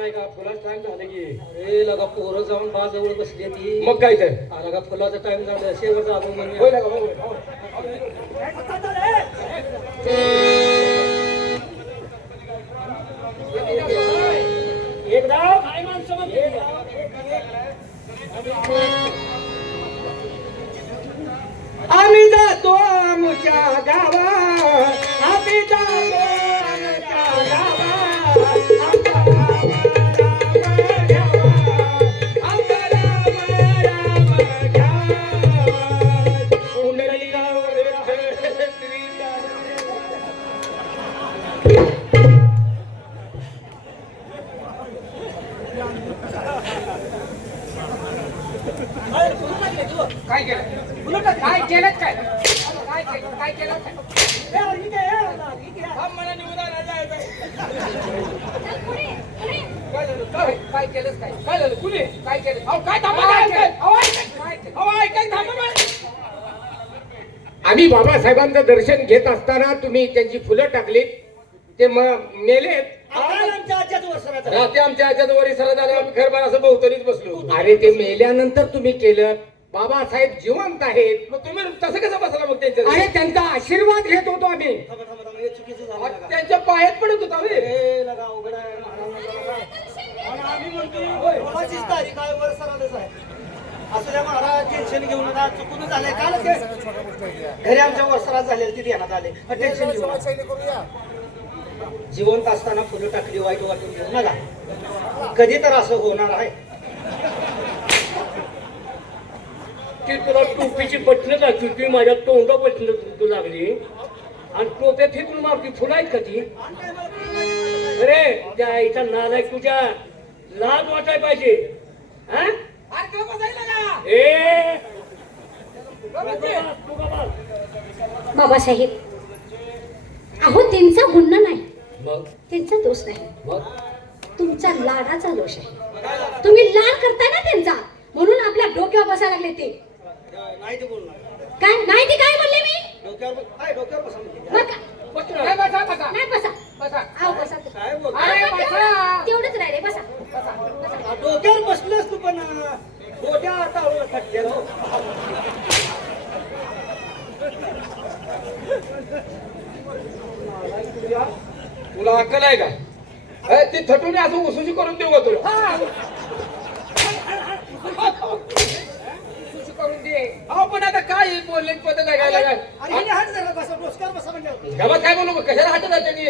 आलाय का? फुलाचा टाइम झाला की. अरे लगा पोरं जाऊन बाजवळ बसली ती. मग काय तर आला का फुलाचा टाइम झाला शेवटचा आलो होय म्हणजे लागा, होय, होय. एकदा काय माणसं म्हणते आम्ही जातो आमच्या गावात आम्ही जातो आमच्या गावात आमचा राम घ्यावा आमचा राम घ्यावा पुंडलिकावर काय केलं? काय केलं काय? काय केलं काय? मला निवडून काय केलंच काय? काय झालं? कुणी काय केलं? अहो काय थांबा काय थांबा. आम्ही बाबासाहेबांचं दर्शन घेत असताना तुम्ही त्यांची फुलं टाकली ते मेलेत. ते आमच्या आजच्या वरी सरळ झाले. आम्ही खरबार असं बहुतरीच बसलो. अरे ते मेल्यानंतर तुम्ही केलं. बाबासाहेब जिवंत आहेत. मग तुम्ही तसं कसं बसला मग त्यांच्या? अरे त्यांचा आशीर्वाद घेत होतो आम्ही. त्यांच्या पायात पडत होता. असं त्या महाराज टेन्शन घेऊन चुकून झालंय काल घरी आमच्या वस्त्रात झालेलं तिथे येण्यात आले टेन्शन घेऊन जिवंत असताना फुलं टाकली वाईट वाटून घेऊ नका. कधी तर असं होणार आहे की तुला टोपीची बटणं लागली की माझ्या तोंडा बटणं लागली आणि टोप्या फेकून मारती. फुलं आहेत का ती? अरे त्या आईचा नालायक तुझ्या लाज वाटाय पाहिजे. बाबासाहेब अहो त्यांचा गुन्हा नाही मग त्यांचा दोष नाही मग तुमचा लाडाचा दोष आहे. तुम्ही लाड करताय ना त्यांचा म्हणून आपल्या डोक्यावर बसायला लागले ते. नाही ते बोलणार काय नाही ते काय म्हणले मी डोक्यावर बसा नाही बसा आहो बसा काय बोल तेवढंच राहिले बसा डोक्यावर बसलोस तू पण डोक्या आता थकलेलो. तुला अक्कल आहे का? ती थटून असं उसुशी करून देऊ का तुला? करून दे. अहो पण आता काय बोलले पद्धत आहे काय काय? गावात काय बोलू? कशाला हातात आहे त्यांनी?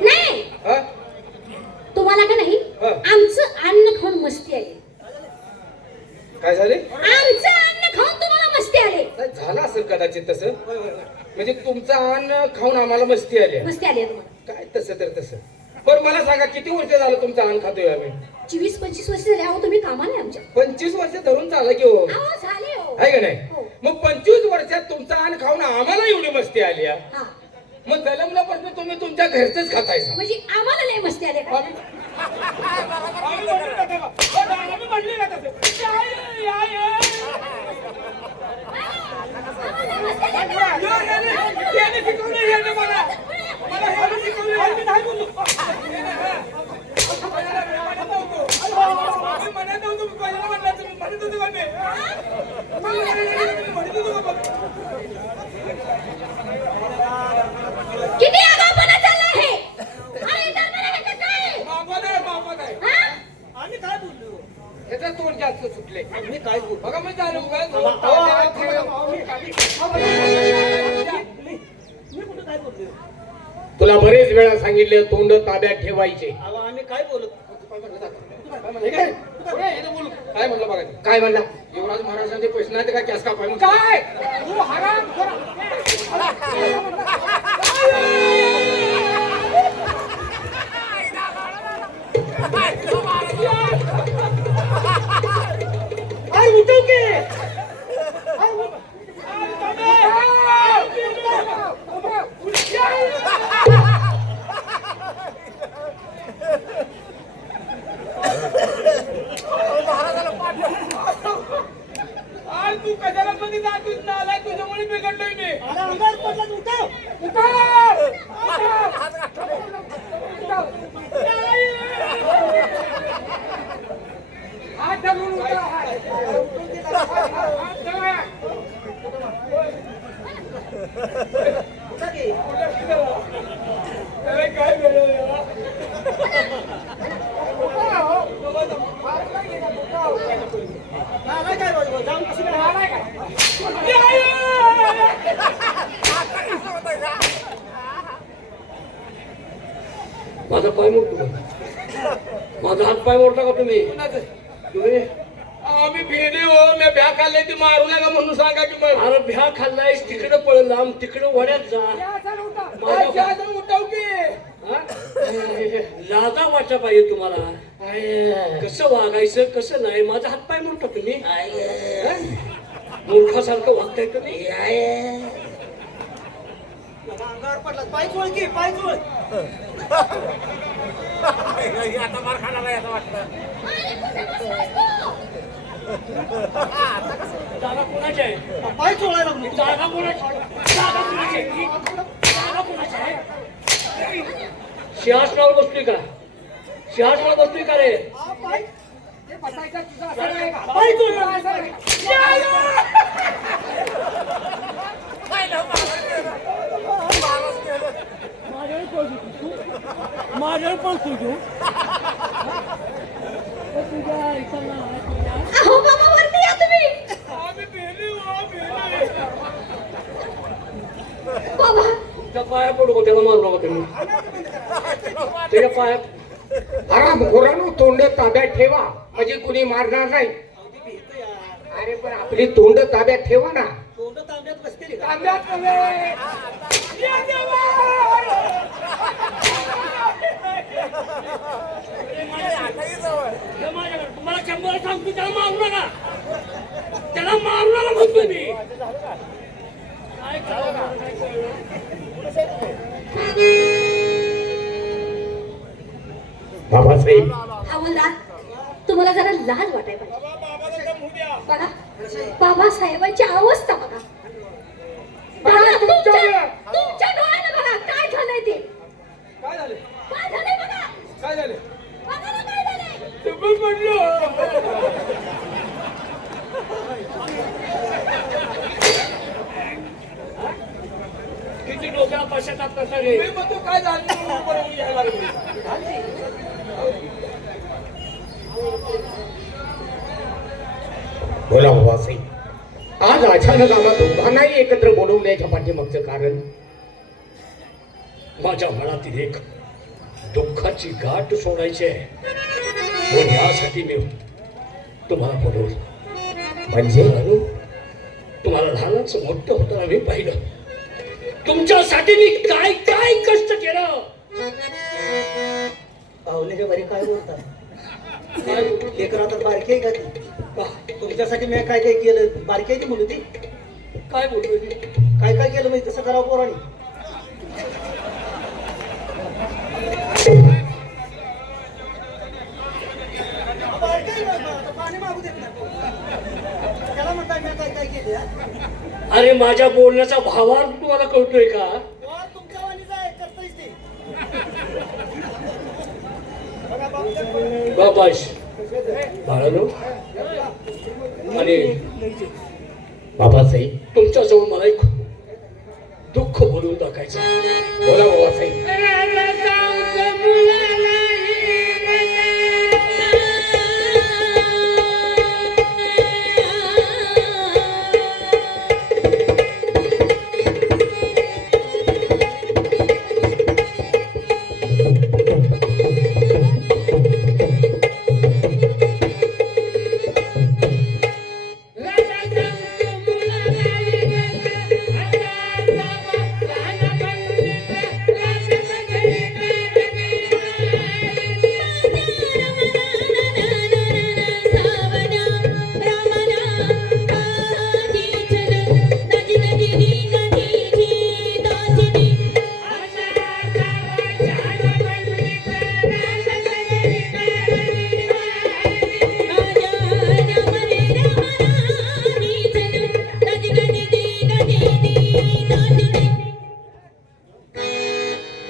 नाही हा? तुम्हाला का नाही आमचं अन्न खाऊन मस्ती आली. काय झाले? आमचं अन्न खाऊन तुम्हाला मस्ती आली. झालं असेल कदाचित तसं. म्हणजे तुमचं अन्न खाऊन आम्हाला मस्ती आली. मस्ती आली तुम्हाला. काय तसं तर तसं. बरं मला सांगा किती वर्ष झालं तुमचं अन्न खातोय आम्ही? 24-25 वर्ष झाले. अहो तुम्ही कामाला आहे आमच्या. 25 वर्ष धरून चाललं की हो? अहो झाले हो. आहे का नाही? हो. मग 25 वर्षात तुमचं अन्न खाऊन आम्हाला एवढी मस्ती आली. हा मग जन्मल्यापासून तुम्ही तुमच्या घरचंच खातायसा. म्हणजे आम्हाला लय मस्ती आली का? किती आगाऊपणा चालला आहे? आणि दरबार आहे का काय? आम्ही काय बोललो? ह्याचं तोंड जास्त सुटले. मी काय बोललो? बघा मी झालो मी कुठं काय बोललो? तुला बरेच वेळा सांगितले तोंड ताब्यात ठेवायचे. आम्ही काय बोलत काय म्हणलं बघा? काय म्हणला? युवराज महाराजांचे पैसे नाही का कॅस का पाहिजे? काय तू हराम उठव की तू कशाला मध्ये जातोस ना आलाय तुझ्यामुळे बिघडलोय मी. अंगावर पडला उठव उठव माझा पाय मोडतो का? माझा हात पाय मोडता का तुम्ही? तुम्ही आम्ही भेले हो मी भ्या खाल्ले ती मारू नका म्हणून सांगा की मग अरे भ्या खाल्लायस तिकडे पळ लांब तिकडे वड्यात जा. उठाव की हा? लाजा वाटा पाहिजे तुम्हाला. कसं वागायचं कसं नाही. माझा हात पाय मोडता तुम्ही? हा? मूर्खासारखं वागताय तुम्ही. अंगावर पडला पाय चोळ की पाय चोळ आता मार खाणार आहे असं वाटतं. जागा कोणाची आहे? पाय चोळायला लागलो. जागा कोणाची? जागा कोणाची आहे? जागा कोणाची आहे? सिंहासनावर बसतोय का? सिंहासनावर बसतोय का रे? पाय चोळला. माझ्यावर पळतोय तू. अहो बाबा वरती या तुम्ही. आम्ही भेले हो भेले. बाबा त्या पाया पडू का? त्याला मारू नका तुम्ही. त्याच्या पाया घोरानो तोंड ताब्यात ठेवा म्हणजे कुणी मारणार नाही. अरे पण आपली तोंड ताब्यात ठेवा ना. तोंड तांब्यात बसतील का? ताब्यात नव्हे. तुम्हाला शंभर सांगतो त्याला मारू नका. त्याला मारू नका म्हणतोय मी. काय करावं? बाबासाहेब हवालदार तुम्हाला जरा लाज वाटाय पाहिजे बघा. बाबासाहेबांची अवस्था बघा. बघा, तुमच्या डोळ्यानं बघा काय झालंय ते. काय झालं काय झालंय बघा. काय झालं बघा ना काय झालंय. तुम्ही म्हणलो किती डोक्याला पश्चाताप करता रे? मी म्हणतो काय झालं बरोबर घ्यायला लागलो. बोला बाबासाहेब आज अचानक आम्हा दोघांनाही एकत्र बोलवण्याच्या पाठीमागचं कारण माझ्या मनातील एक दुःखाची गाठ सोडायची आहे. म्हणून यासाठी मी तुम्हाला बोलवलं. म्हणजे तुम्हाला लहानाचं मोठं होताना मी पाहिलं. तुमच्यासाठी मी काय काय कष्ट केलं. पाहुण्याच्या घरी काय बोलतात? काय लेकरं आता बारकी आहे का ती? पहा, तुमच्यासाठी मी काय काय केलं? बारकी आहे ती मुलं ती? काय बोलतोय मी? काय काय केलं म्हणजे तसं करावं पोरांनी. बारकी आहे ना, आता पाणी मागू देत नाही. त्याला म्हणताय मी काय काय केलं हा? अरे माझ्या बोलण्याचा भावार्थ तुम्हाला कळतोय का? वर तुमच्या वाणीचं आहे, करतोयच ते. बाबाश बाळानो आणि बाबासाहेब तुमच्याजवळ मला एक दुःख बोलून टाकायचं. बोला बाबासाहेब.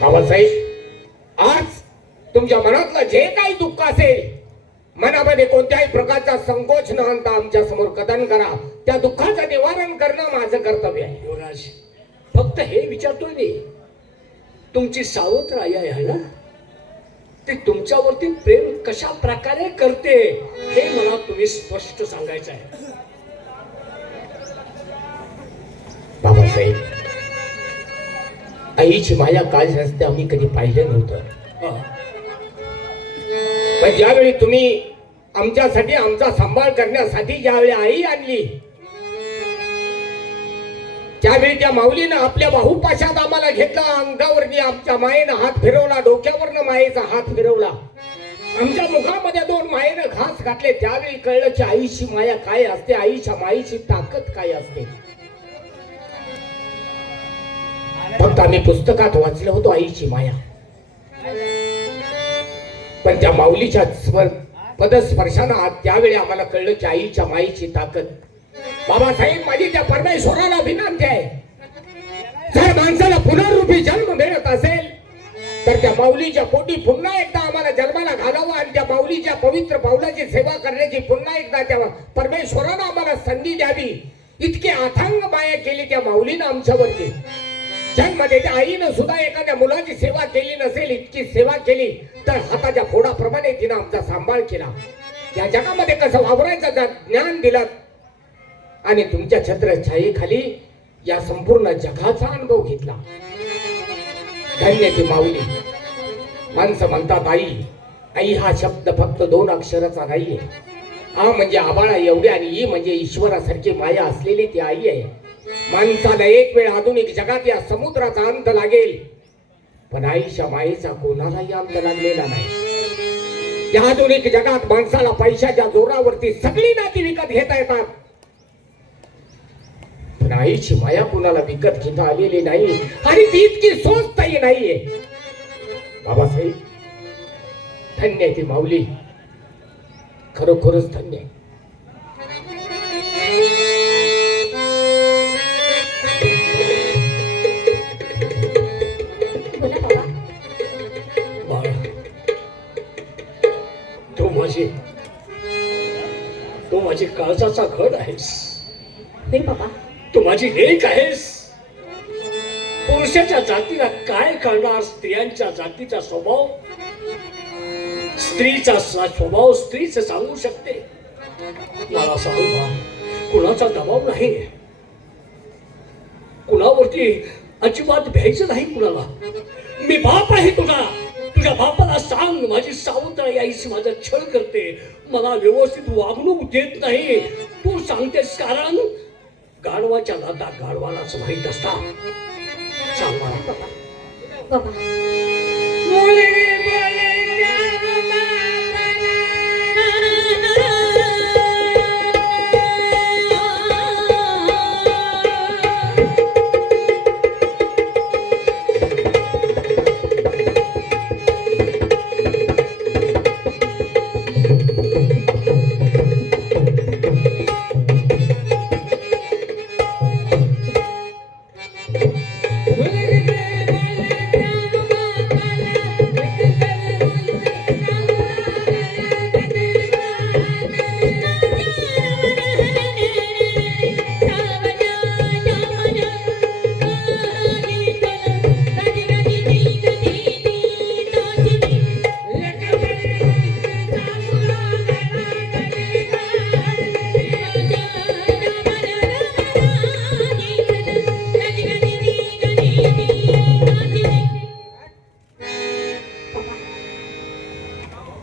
बाबासाहेब आज तुमच्या मनातलं जे काही दुःख असेल मनामध्ये कोणत्याही प्रकारचा संकोच न आणता आमच्या समोर कथन करा. त्या दुःखाचं निवारण करणं माझं कर्तव्य आहे. युवराज फक्त हे विचारतोय मी, तुमची सावत्र आई आहे ना, ती तुमच्यावरती प्रेम कशा प्रकारे करते हे मला तुम्ही स्पष्ट सांगायचं आहे. बाबासाहेब आईची माया काय असते आम्ही कधी पाहिलं नव्हतं. हा. पण ज्यावेळी तुम्ही आमच्यासाठी आमचा सांभाळ करण्यासाठी ज्यावेळी आई आणली, त्यावेळी त्या माऊलीनं आपल्या बाहुपाशात आम्हाला घेतला, अंगावरनी आमच्या मायेनं हात फिरवला, डोक्यावरनं मायेचा हात फिरवला, आमच्या मुखामध्ये 2 मायेनं घास घातले. त्यावेळी कळलं की आईची माया काय असते, आईच्या मायेची ताकद काय असते. फक्त आम्ही पुस्तकात वाचलं होतो आईची माया, पण त्या माऊलीच्या पदस्पर्शानं त्यावेळी आम्हाला कळलं की आईच्या मायेची ताकद. बाबासाहेब, माझी त्या परमेश्वराला विनंती आहे, जर माणसाला पुनर्रूपी जन्म मिळत असेल तर त्या माऊलीच्या पोटी पुन्हा एकदा आम्हाला जन्माला घालावं आणि त्या माऊलीच्या पवित्र पावलाची सेवा करण्याची पुन्हा एकदा त्या परमेश्वरानं आम्हाला संधी द्यावी. इतकी अथांग माया केली त्या माऊलीनं आमच्यावरती. जन्म देत्या आईनं सुद्धा एखाद्या मुलाची सेवा केली नसेल, इतकी सेवा केली, तर हाताच्या फोडाप्रमाणे तिनं आमचा सांभाळ केला. या जगामध्ये कसं वावरायचं ज्ञान दिलं आणि तुमच्या छत्रछायेखाली या संपूर्ण जगाचा अनुभव घेतला. धन्य ती माऊली. माणसं म्हणतात आई, आई हा शब्द फक्त 2 अक्षराचा नाहीये. आ म्हणजे आबाळा एवढी आणि ई म्हणजे ईश्वरासारखी माया असलेली ती आई आहे. माणसाला एक वेळ आधुनिक जगात या समुद्राचा अंत लागेल, पण आईच्या मायेचा कोणालाही अंत लागलेला नाही. या आधुनिक जगात माणसाला पैशाच्या जोरावरती सगळी नाती विकत घेता येतात, पण आईची माया कुणाला विकत घेता आलेली नाही आणि ती इतकी स्वस्तही नाहीये. बाबासाहेब, धन्य ती माऊली, खरोखरच धन्य. तू माझी काळजाचा घड आहेस. बाबा, तू माझी लेक आहेस. पुरुषाच्या जातीला काय कळणार स्त्रियांच्या जातीचा स्वभाव? स्त्रीचा स्वभाव स्त्रीच सांगू शकते. मला सांगू बा, कुणाचा दबाव नाही, कुणावरती अजिबात भ्यायचं नाही कुणाला. मी बाप आहे तुझा. तुझ्या बापाला सांग, माझी सावत्राई आईशी माझा छळ करते, मला व्यवस्थित वागणूक देत नाही. तू सांगतेस कारण गाढवाच्या लाता गाढवालाच माहीत असतात. सांग मला. बाबा,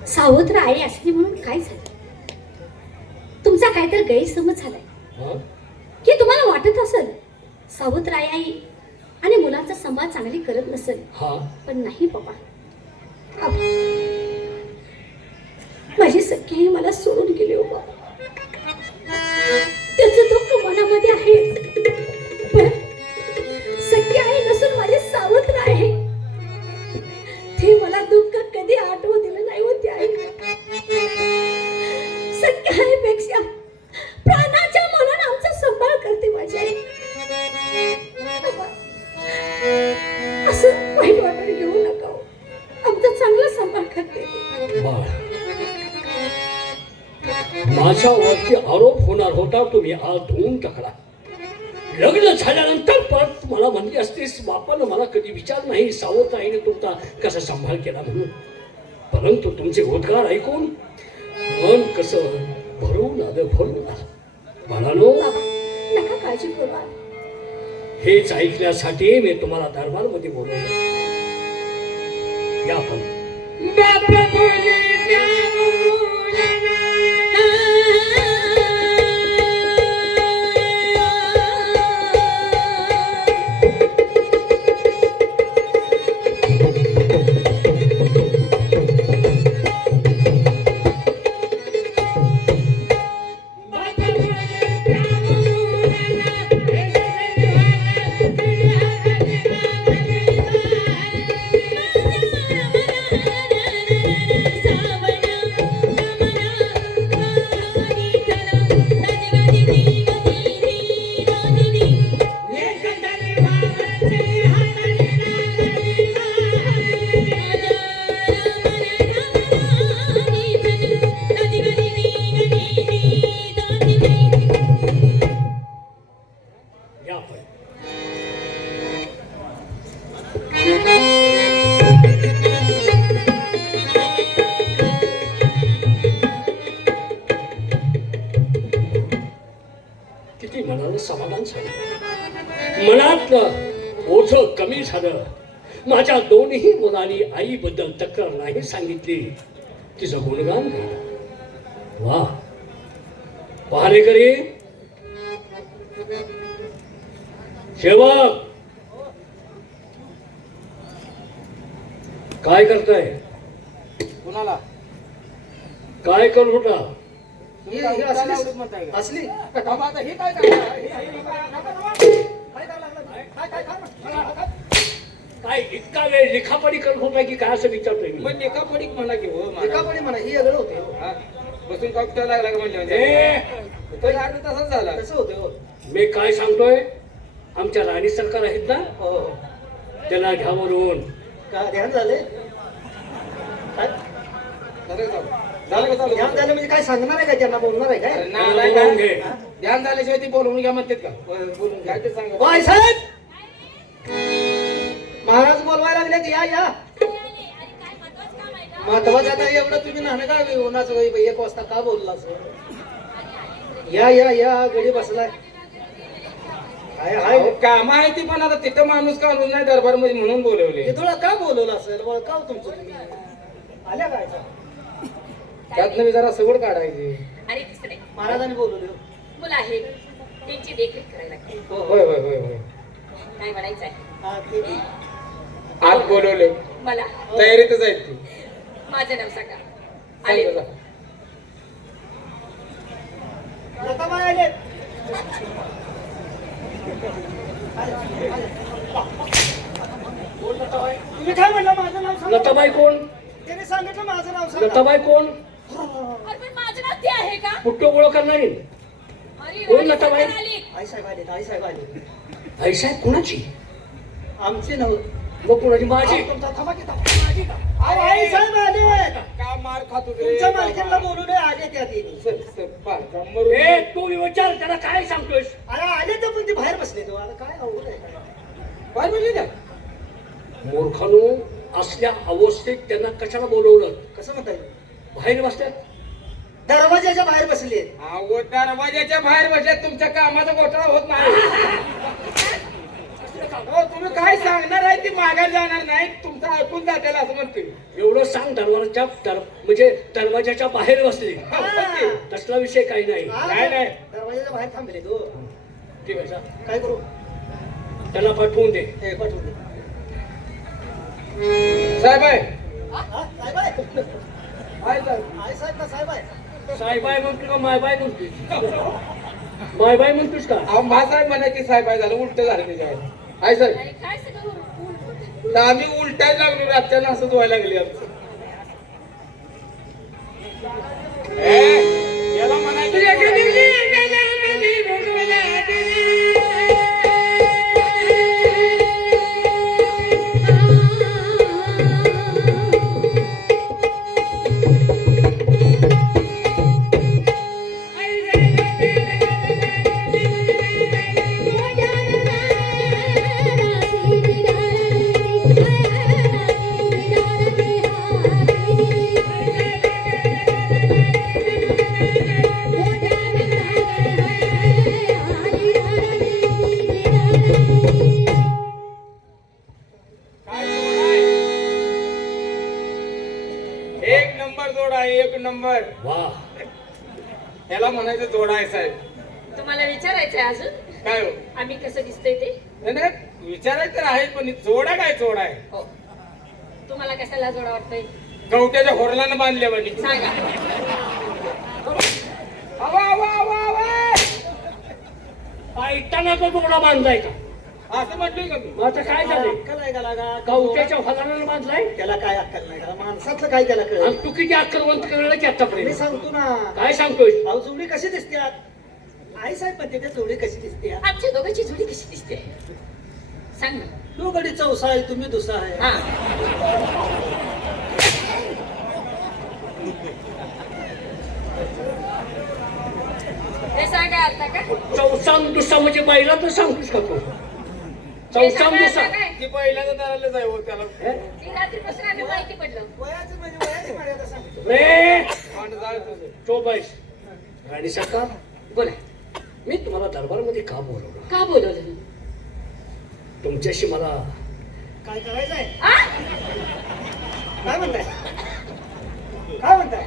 सावत्र आई असली म्हणून काय झालं? तुमचा काहीतरी गैरसमज झालाय की तुम्हाला वाटत असेल सावत्र आई आणि मुलाचा सांभाळ चांगली करत नसेल. पण नाही बाबा, माझी सख्खी आई मला सोडून गेली हो बाबा. त्याचं दुःख मनामध्ये आहे, पण सख्खी आई नसून माझी सावत्र आहे. ते मला दुःख कधी आठवू दिलं नाही होती आई. सख्या आईपेक्षा प्राणाच्या मनाने आमचा सांभाळ करते माझी आई. असं वाईट वाटून घेऊ नका, आमचा चांगला सांभाळ करते. माझ्यावरती आरोप होणार होता, तुम्ही आज धुवून टाकला. लग्न झाल्यानंतर परत मला म्हणली असतेस, बापानं मला कधी विचार नाही सावत्र आईने तुमचा कसा सांभाळ केला म्हणून. परंतु तुमचे उद्गार ऐकून मन कसं भरून आलं, भरून आलं. बाळानो, नका काळजी करू. हेच ऐकण्यासाठी मी तुम्हाला दरबारमध्ये बोलवलं. या पण. मनातलं ओझं कमी झालं. माझ्या दोन्ही मुलांनी आईबद्दल तक्रार नाही सांगितली, तिचं गुणगान गायलं. वा पहारेकरी, सेवक, काय करताय? कुणाला काय करत होता? ही असली असली हे काय काय इतका वेळ लिखापडी करत होता की काय असं विचारतोय मी. मग लेखापडी म्हणा की हो एकापणी म्हणा ही वेगळं होते हो. हा. बसून कॉकटेल लागला का म्हणलं ए, तर अर्ध तसाच झाला. तसं होते हो. मी काय सांगतोय, आमच्या राणी सरकार आहेत ना, हो हो. त्याला घ्यावरून. का ध्यान झाले काय झालं का चालू? ध्यान झालं म्हणजे काय सांगणार आहे का त्यांना बोलणार आहे काय अरे ना, त्याला नाही बोलावून का? घे. ध्यान झाल्याशिवाय ती बोलवून घ्या म्हणतात का? बोलून घ्या ते सांगा. बाय साहेब महाराज बोलवायला लागले की या या महत्वाचं आता एवढं तुम्ही नाणं का उन्हाचं बाई 1 वाजता का बोलला असं या या या गडी बसलाय हाय हाय अहो, कामं आहे ती पण आता तिथं माणूस का नाही दरबार मध्ये म्हणून बोलवले. हे तुला का बोलवलं असेल बरं का हो तुमचं तुम्ही आल्या काय त्यातनं मी जरा सगळं काढायची. आणि दुसरे महाराजांनी बोलवले हो. मुलं आहेत त्यांची देखरेख करायला लागते. हो होय होय होय होय. काय म्हणायचं आहे हा, ते आत बोलवले मला? तयारीतच आहेत ती. माझं नाव सांगा. आले सांगा. लताबाई आले तुम्ही काय म्हणलं माझं नाव सांगा लताबाई कोण? त्याने सांगितलं माझं नाव सांगा लताबाई कोण? अरे पण माझं नाव ते आहे का? कुठं गोळ करणारी? अरे कोण राणी लताबाई? सरकार आली. आई साहेब आले आई साहेब आले आई साहेब कुणाची? आमचे नव मग कुणाची? माझी. तुमचा थांबा की थांबा. अहो, आई साहेब आले का मार खातो रे? तुमच्या मालकीला बोलून आले त्या तिने सर, सर, पार, का मरू ए, दे. तू विचार त्याला काय सांगतोयस? अरे आले तर पण ते बाहेर बसले तो आता काय अवघड आहे काय पार म्हणजे काय? मूर्खानो, असल्या अवस्थेत त्यांना कशाला बोलवलं? कसं म्हणता येईल बाहेर बसल्यात. दरवाजाच्या बाहेर बसले अहो, दरवाजाच्या बाहेर बसल्यात तुमच्या कामाचा घोटाळा होत नाही. हो, तुम्ही काय सांगणार आहे ती माघार जाणार नाही, तुमचं ऐकून जातेल असं म्हणतोय. एवढं सांग, म्हणजे दरवाजाच्या बाहेर बसले. हा. तसला विषय काही नाही. नाही, नाही. दरवाजाच्या बाहेर थांबले तो ठीक आहे, जा. काय करू त्याला पाठवून दे. हे पाठवून दे साहेब आहे. हा, साहेब आहे. आहे साहेब. आई साहेब ना साहेब आहे साहेबाई म्हणतो का मायबाई म्हणतोस? मायबाई म्हणतोस का? अहो, साहेब म्हणायची साहेब आहे, झालं उलट झालं त्याच्यावर. आहे साहेब. अरे काय सगळं उलट? तर आम्ही उलटायला लागलो, रातच्यानं असंच व्हायला लागली आमचं. याला म्हणायचं एक नंबर जोडा आहे, एक नंबर. वा, याला म्हणायचं जोडा आहे साहेब. तुम्हाला विचारायचं आहे अजून काय हो? आम्ही कसं दिसतोय ते? नाही, नाही, विचारायचं तर आहे पण जोडा काय जोडा आहे? हो. तुम्हाला कशाला जोडा वाटतोय गवट्याच्या होरलानं बांधल्या म्हणे. सांगा. आवा, आवा, आवा, आवा. पायताना तो जोडा बांधलाय का? असं म्हटलंय का मी? मग आता काय झालं? अक्कल आहे का लागा कवट्याच्या फलानं बांधलाय. त्याला काय अक्कल नाही का माणसाचं काय त्याला कळ आणि तू किती अक्कलवंत कळलं की मी आतापर्यंत? सांगतो ना काय सांगतोय? अहो जोडी कशी दिसते आई साहेब म्हणते त्या जोडी कशी दिसते आमच्या दोघांची जोडी कशी दिसते सांग ना. तू गडी चौसा आहे तुम्ही दुसरा आहे हा. हे सांगा आता का? चौसाम दुसा म्हणजे बाईला तर सांगतोस का तू? हे चौसाम सांगा दुसा. आता काय? ती पहिल्यांदा दारालाच आहे हो त्याला. ती रात्रीपासून आम्ही माहिती पडलं. वयाचं म्हणजे वयाची मर्यादा सांगतो रे, मांड जाळ तुझं. तो बाईस. राणी सरकार, बोला. मी तुम्हाला दरबारमध्ये का बोलवलं? का बोलवलं? तुमच्याशी मला काय करायचंय? आ? काय म्हणताय? काय म्हणताय?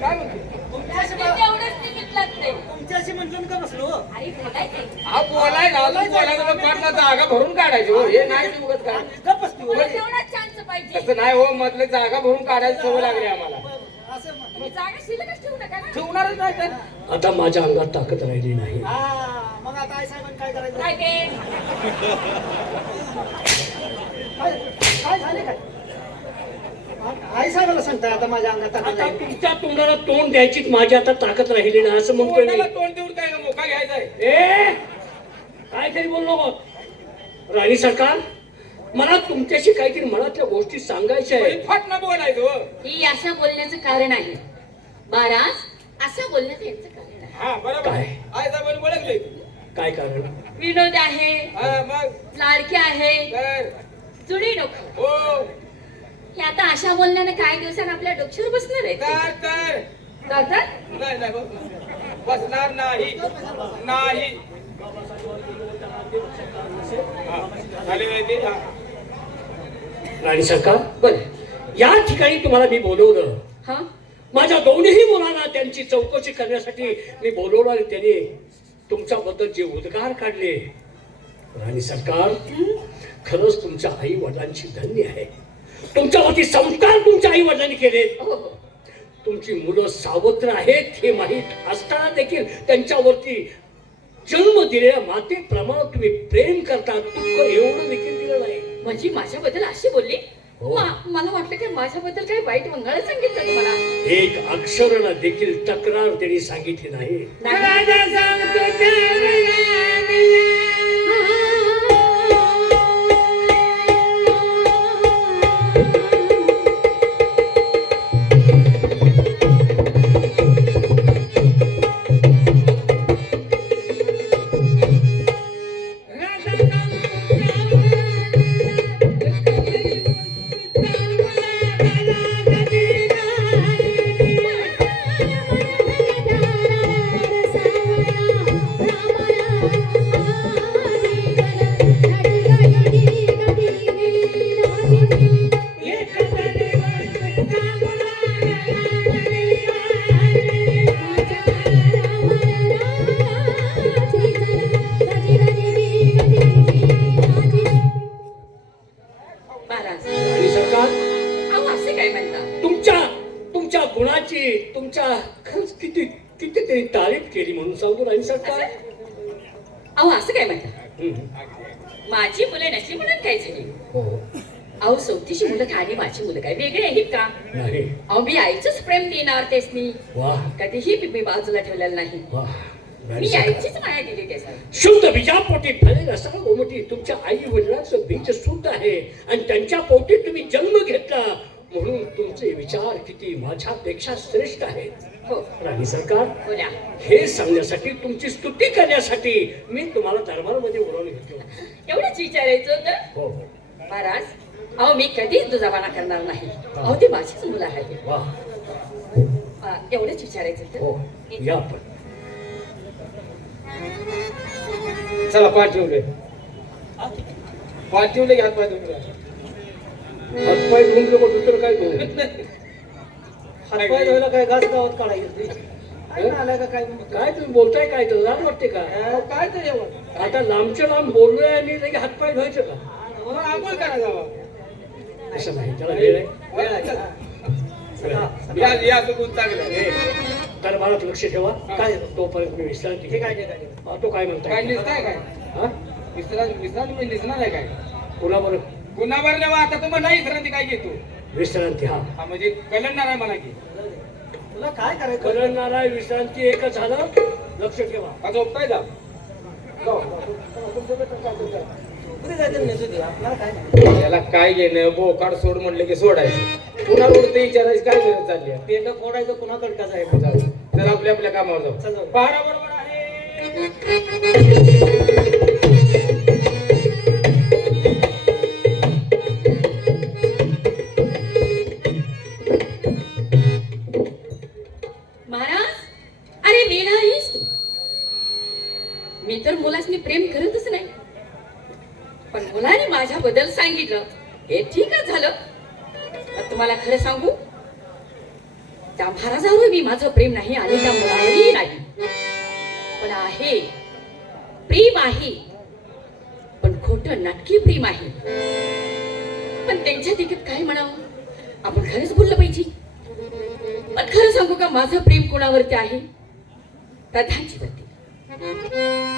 काय म्हणताय? तुमच्याशी ते तेवढंच निमित्त लागतंय. तुमच्याशी म्हटलं का बसलो? अरे बोलायचंय. हा बोलायला तर पाटला जागा भरून काढायची हो. हे नाही की उगाच काय गप्प बसलो. तुला तेवढाच चान्स पाहिजे. तसं नाही हो, मधलं जागा भरून काढायची सवय लागली आम्हाला. असं म्हण. तुम्ही जागा शिल्लकच ठेवू नका ना. ठेवणारच नाही तर. आता माझ्या अंगात ताकद राहिली नाही. हा, मग आता आई साहेबांनी काय करायचं? काय ते? काय झाले काय? आई साहेबाला सांगताय आता माझ्या अंगात ताकद आता आहे. तुमच्या तोंडाला तोंड द्यायची माझी आता ताकद राहिली नाही असं म्हणतोय मी. कोणाला तोंड देऊन काय मोका घ्यायचाय? ए काय तरी बोल नको. राणी सरकार, मला तुमच्याशी काहीतरी मनातल्या गोष्टी सांगायच्या आहेत. फाट न बोलायचं हो. ही अशा बोलण्याचं कारण आहे. महाराज असं बोलण्याचं यांचं कारण आहे. हा बरोबर. काय? आई साहेबांनी ओळखलंय. काय कारण? विनोद आहे, हा मग लाडके आहे, तर जुडी नको. हो हे आता अशा बोलण्याने काही दिवसांनी आपल्या डोक्यावर बसणार आहे. तर दादा नाही बसणार नाही. हा, झाली माहिती? हा. राणी सरकार, बोल. या ठिकाणी तुम्हाला मी बोलवलं. हा माझ्या दोन्ही मुलांना त्यांची चौकशी करण्यासाठी मी बोलवलं आणि त्यांनी तुमच्याबद्दल जे उद्गार काढले, राणी सरकार, खरंच तुमच्या आई वडिलांची धन्य आहे. तुमच्यावरती संस्कार तुमच्या आई वडिलांनी केले. हो हो. तुमची मुलं सावत्र आहेत हे माहीत असताना देखील त्यांच्यावरती जन्म दिलेल्या मातेप्रमाणे तुम्ही प्रेम करता. दुःख एवढं देखील दिलं नाही. म्हणजे माझ्याबद्दल अशी बोलली? हो. मला वाटलं की माझ्याबद्दल काही वाईट मंगळ सांगितलं तुम्हाला. एक अक्षरानं देखील तक्रार त्यांनी सांगितली नाही. महाराज आणि सरकार, अहो असे काय म्हणता? तुमच्या गुणाची तुमच्या खरंच कितीतरी तारीफ केली म्हणून सांगतो राणी सरकार. अहो असं काय म्हणता? हम्म. माझी मुलं नशी म्हणून काय झाली? हो. अहो चौथीची मुलं आणि माझी मुलं काय वेगळे आहेत का? नाही. अहो मी आईचंच प्रेम देणार तेसनी. वाह कधीही मी बाजूला ठेवलेलं नाही. वाह. राणी मी सरकार, आईचीच माया दिली त्यासाठी. शुद्ध बीजापोटी फळे रसा गोमटी तुमच्या आई वडिलांचं बीज शुद्ध आहे आणि त्यांच्या पोटी तुम्ही जन्म घेतला म्हणून तुमचे विचार किती माझ्यापेक्षा श्रेष्ठ आहेत. हो राणी सरकार, बोला. हे सांगण्यासाठी तुमची स्तुती करण्यासाठी मी तुम्हाला दरबारमध्ये बोलावलं घेतो. एवढंच विचारायचं होतं. हो. महाराज अहो मी कधीच दुजाबाना करणार नाही. अहो ते माझीच मुलं आहेत. वाह. एवढंच विचारायचं हो. होतं. या पण. चला पाठ ठेवले. पाठ ठेवले घ्या पाय धुवून. हातपाय धुवून नको, दुसरं काय धुवून? हातपाय धुवायला काय घास गावात काढायचं? काय आलाय का काय? काय तुम्ही बोलताय? काय तर लाज वाटते का? काय तरी एवढं? आता लांबच्या लांब बोललोय आणि लगे हातपाय धुवायचे का? मग आंघोळ करा जावा. असं नाही, त्याला वेळ आहे. वेळ आहे का? या चुकून चांगलं. ए, दरबारात लक्ष ठेवा. काय तोपर्यंत मी विश्रांती ठीक आहे, घे. ठीक आहे, ठीक आहे. हा, तो काय काय म्हणताय? निसताय काय? हा? विश्रांती मी निसणार आहे काय? कुणाबरोबर? कुणावर नेवा आता तुम्हाला नाही विश्रांती काय घेतो? विश्रांती. हा, हा म्हणजे कलंडणार आहे म्हणा की. तुला काय करायचं? कळणारा विश्रांती एकच झालं. लक्ष ठेवा. का झोपताय जा? कुठे जायचं नेसू दे, आपल्याला काय नाही. याला काय घेणं? बोकाड सोड म्हणलं की सोडायचं. पुन्हा उडते विचारायची काय गरज चालली आहे? पेंड फोडायचं पुन्हा कडकाच आहे. तर आपल्या कामावर चल जाऊ. जाऊ. पहारा बरोबर आहे. महाराज अरे वेळ आहेस तू. मी तर मुलासनी कुणी प्रेम करतच नाही. पण मुलाने माझ्याबद्दल सांगितलं हे ठीकच झालं. पण तुम्हाला खरं सांगू, त्या महाराजावर मी माझं प्रेम नाही आणि त्या मुलावरही नाही. पण आहे, प्रेम आहे, पण खोटं नाटकी प्रेम आहे. पण त्यांच्या देखील काय म्हणावं, आपण खरंच बोललं पाहिजे. पण खरं सांगू का, माझं प्रेम कोणावरती आहे, प्रधानची वरती.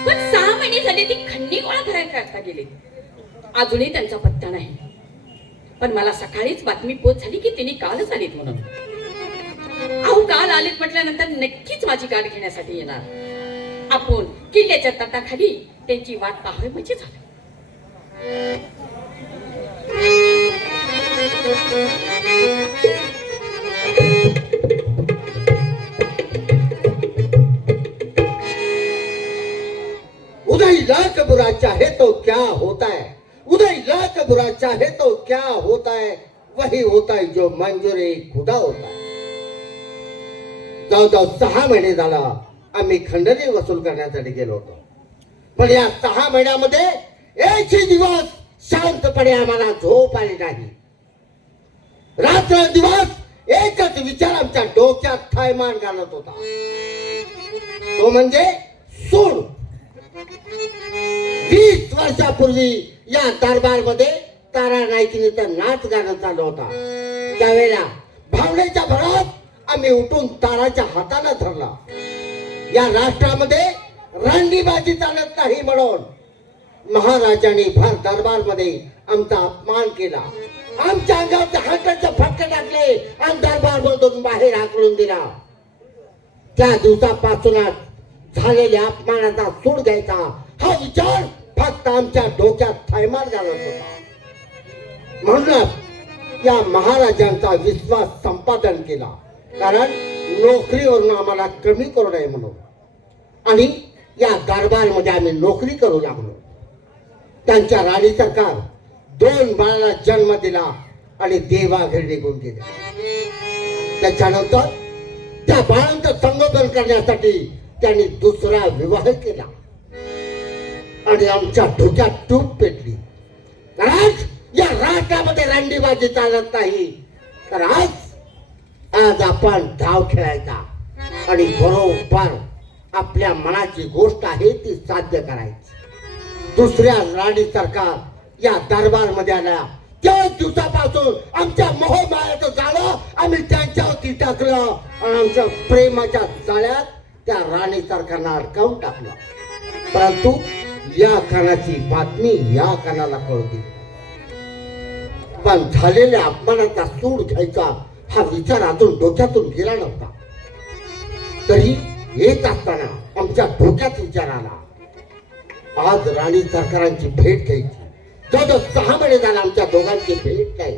पण 6 महिने झाले ती खंडी गोळा करता गेले, अजूनही त्यांचा पत्ता नाही. पण मला सकाळीच बातमी पोच झाली की त्यांनी कालच आलीत म्हणून. अहो, काल आलेत म्हटल्यानंतर नक्कीच माझी गाठ घेण्यासाठी येणार. आपण किल्ल्याच्या तटाखाली त्यांची वाट पाहावी म्हणजे झालं. उदय लाख बुरा चाहे तो क्या होता है, उदय लाख बुरा चाहे तो क्या होता है, वही होता है जो मंजूर खुदा होता है. जवळजवळ 6 महिने झाला आम्ही खंडणी वसूल करण्यासाठी गेलो होतो. पण या 6 महिन्यामध्ये एकही दिवस शांतपणे आम्हाला झोप आली नाही. रात्र दिवस एकच विचार आमच्या डोक्यात थैमान घालत होता, तो म्हणजे सूड. 20 वर्षापूर्वी या दरबारमध्ये तारा नाईकीनीचा नाच गाणं चालू होता. त्यावेळेला भावनेच्या भरात आम्ही उठून ताराच्या हाताला धरला. या राष्ट्रामध्ये रंडीबाजी चालत नाही म्हणून महाराजांनी भर दरबारमध्ये आमचा अपमान केला. आमच्या अंगावरचे हाताचे फटके टाकले आणि दरबारमधून बाहेर हाकलून दिला. त्या दिवसापासूनच झालेल्या अपमानाचा सूड घ्यायचा हा विचार फक्त आमच्या डोक्यात थैमान घालत होता. म्हणूनच या महाराजांचा विश्वास संपादन केला, कारण नोकरीवरून आम्हाला कमी करू नये म्हणून. आणि या दरबारमध्ये आम्ही नोकरी करू लागलो. त्यांच्या राणी सरकार 2 बाळाला जन्म दिला आणि देवाघरी निघून गेले. त्याच्यानंतर त्या बाळांचं संगोपन करण्यासाठी त्यांनी दुसरा विवाह केला आणि आमच्या डोक्यात टूप पेटली. तर आज या राष्ट्रामध्ये रंडीबाजी चालत नाही, तर आज आपण धाव खेळायचा आणि बरोबर आपल्या मनाची गोष्ट आहे ती साध्य करायची. दुसऱ्या राणी सरकार या दरबारमध्ये आल्या त्याच दिवसापासून आमच्या मोहमायाचं जाळं आम्ही त्यांच्यावरती टाकलं आणि आमच्या प्रेमाच्या जाळ्यात त्या राणी सरकारला अडकावून टाकलं. परंतु या कानाची बातमी या कानाला कळते. पण झालेल्या अपमानाचा सूड घ्यायचा हा विचार अजून डोक्यातून गेला नव्हता. तरी येत असताना आमच्या डोक्यात विचार आला, आज राणी सरकारांची भेट घ्यायची. जवळजवळ 6 महिने झाला आमच्या दोघांची भेट नाही.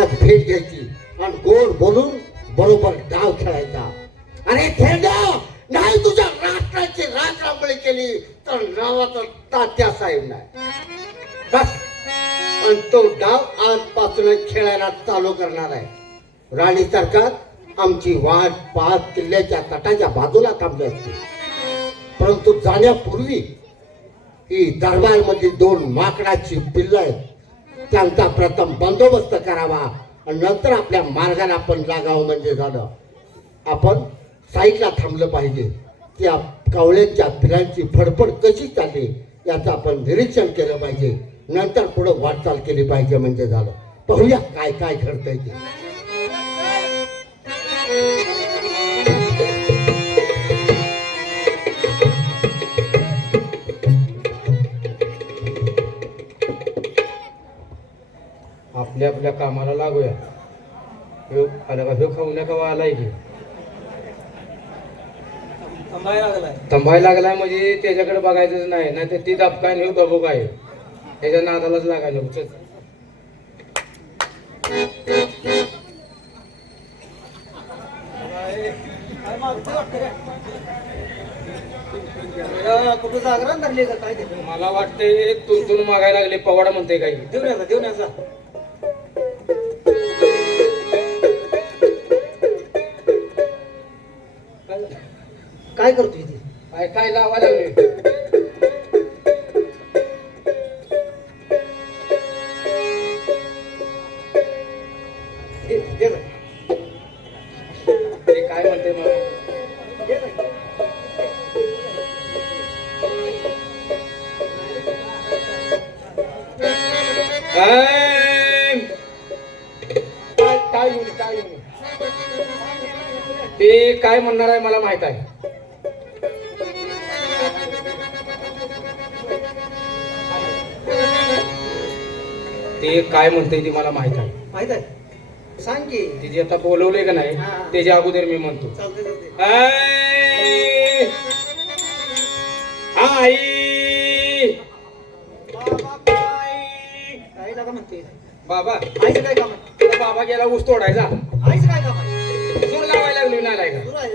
आज भेट घ्यायची आणि गोड बोलून बरोबर डाव खेळायचा. अरे खेळण्या नाही, तुझ्या राष्ट्राची राखरांबळी केली तर नावाचा तात्या साहेब नाही बस. आणि तो डाव आजपासूनच खेळायला चालू करणार आहे. राणी सरकार आमची वाट पाहत किल्ल्याच्या तटाच्या बाजूला थांबली असते, परंतु जाण्यापूर्वी ही दरबारमध्ये 2 माकडाची पिल्लं आहेत, त्यांचा प्रथम बंदोबस्त करावा आणि नंतर आपल्या मार्गाला आपण लागावं म्हणजे झालं. आपण साईडला थांबलं पाहिजे. त्या कावळ्यांच्या पिलांची फडफड कशी चालली याचं आपण निरीक्षण केलं पाहिजे. नंतर पुढे वाटचाल केली पाहिजे म्हणजे झालं. पाहूया काय काय घडतंय ते. आपल्या आपल्या कामाला लागूया. ह्यो आला का, ह्यो खाऊ नका आलाय की थांबायला लागलाय म्हणजे त्याच्याकडे बघायचंच नाही, नाही तर ती दबकाय नेऊ दबो काय त्याच्या नादालाच लागायला. कुठं जागरण धरले का काय? मला वाटते तुंतून मागायला लागले, पवाडा म्हणते काही. देऊ नका काय करतोय ती? काय काय लावा लागले. काय येऊन काय येऊन ते काय म्हणणार आहे मला माहित आहे. ते काय म्हणते ते मला माहित आहे. माहित आहे सांग की. ते जे आता बोलवलंय का नाही हा. त्याच्या अगोदर मी म्हणतो चालते चालते. आई आई बाबा काय आईला का म्हणते? बाबा आईचं काय काम आहे? बाबा गेला ऊस तोडायचा आईचं काय काम आहे? सूर लावायला लागली नालाय का सुरू आहे.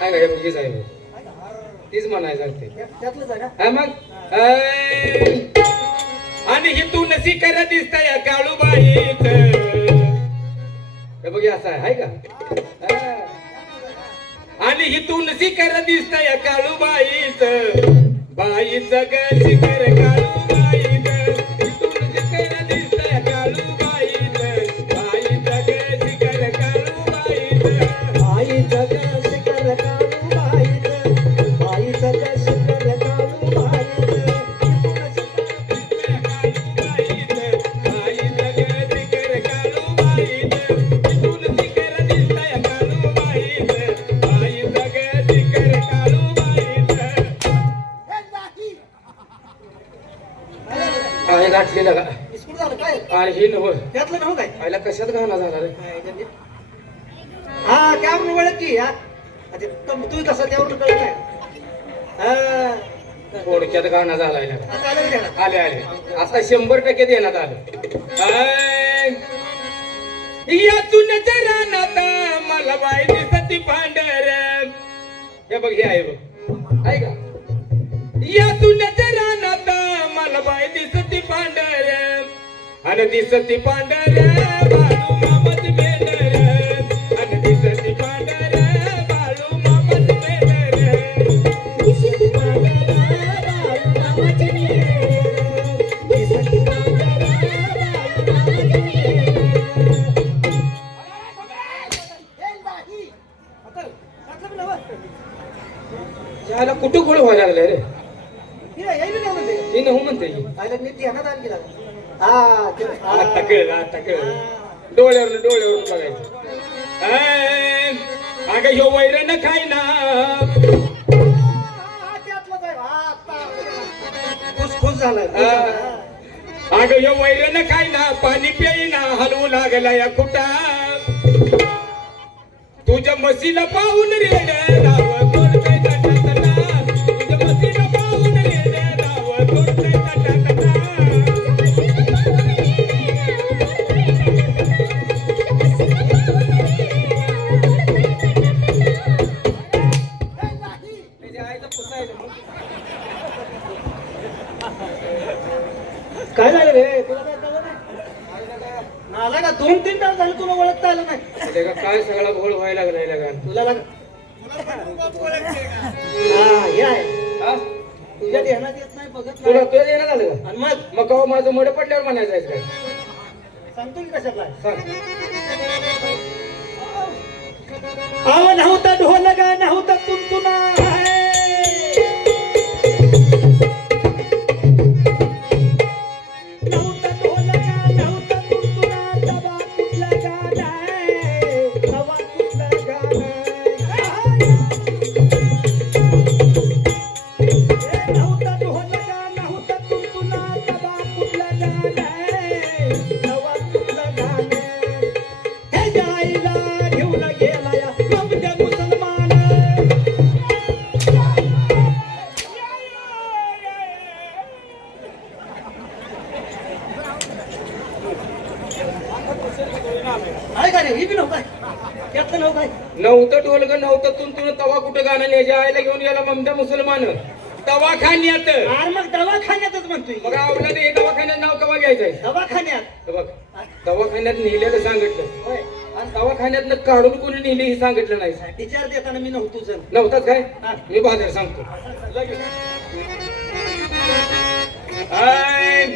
काय काय बघीच आहे तीच म्हणायचं ते त्यातलंच आहे ना? हा मग आणि ही तू नसी कर दिसताय काळूबाईच हे बघ असं आहे का हा. आणि ही तू नसी कर दिसताय काळूबाईच बाईच ग शिकर काळूबाईच ही तू नसी कर दिसताय काळूबाईच बाईच ग शिकर काळूबाईच आईचं ग शिखर काळूबाईचं, आईचं ग शिखर काळूबाईचं. गाठलेलं का बिस्कुट झालं काय? आणि हे नव त्यातलं नव्ह काय? आईला कशात घाणा झाला रे काय म्हणजे? हा त्यावरून ओळख की हा आता तू कसं त्यावरून कळत नाही. हा. थोडक्यात घाणा झाला आईला. आता आलं का त्याला? आले आले आता 100% देण्यात आलं यातून रानात मला बाई दिसती पांढर हे बघ हे आहे बघ आहे का यातून रानात मला बाई दिसती पांढर आणि दिसती पांढर बाळू मामत बेदर आणि दिसती पांढर बाळू मामत बेदर दिसती पांढरा बाळू मामाची मेहर, दिसती पांढरा बाळू मामाची मेहर. त्यातलं बी नव्ह. याला कुठं गोळ व्हायला लागलाय रे येईल ना म्हणते. हे नऊ म्हणते की. आईला नीट ध्यानात आणली का? हा ते- हा. आता कळलं आता कळलं डोळ्यावरून बघायचं अगं ह्यो वैरण खायना त्यातलंच आहे. हा, आता. खुश झालाय. अगं ह्यो वैरण खायना पाणी प्यायना हलवू लागला या कुटा तुझ्या म्हशीला पाहून रेड राव तोडतंय तटातटा. तुझ्या म्हशीला पाहून रेड राव तोडतंय तटातटा. काय झालं रे तुला काय कळलं नाही? नाला का 2-3 तास झाले तुला ओळखता आलं नाही. ते का काय सगळा घोळ व्हायला लागलाय का तुला लाग हा हे आहे हा? तुझ्या ध्यानात येत नाही बघत तुला नाही. तुला देण्यात आलं का आणि मग मग कवा माझं मड पडल्यावर म्हणायचं आहे काय सांगतो की कशातला आहे. सांग आव नव्हता ढोल गा नव्हता तुंतुना आहे. नव्हता ढोल गा नव्हता तुंतुना तवा कुठला गाणं आहे, तवा कुठला गाणं आहे. नव्हता ढोल गा नव्हता तुंतुना तवा कुठला गाणं आहे, तवा कुठला गाणं आहे. हे जायला घेऊन गेला या बाबड्या मुसलमान. आहे का रे? ही बी नव्हतं त्यातलं नव्हतं काय? नव्हतं ढोलग नव्हतं तुंतुन तवा कुठं गाणं न्यायच्या आईला घेऊन गेला ममता मुसलमान दवाखान्यात अरे मग दवाखान्यातच म्हणतोय. मग आवला हे दवाखान्यात नाव कवा घ्यायचंय दवाखान्यात हे बघ दवाखान्यात नेलेलं सांगितलं होय. आणि दवाखान्यात काढून कोणी नेली हे सांगितलं नाही टीचर देताना मी नव्हतो जण. नव्हताच काय हा. मी बहादर सांगतो आय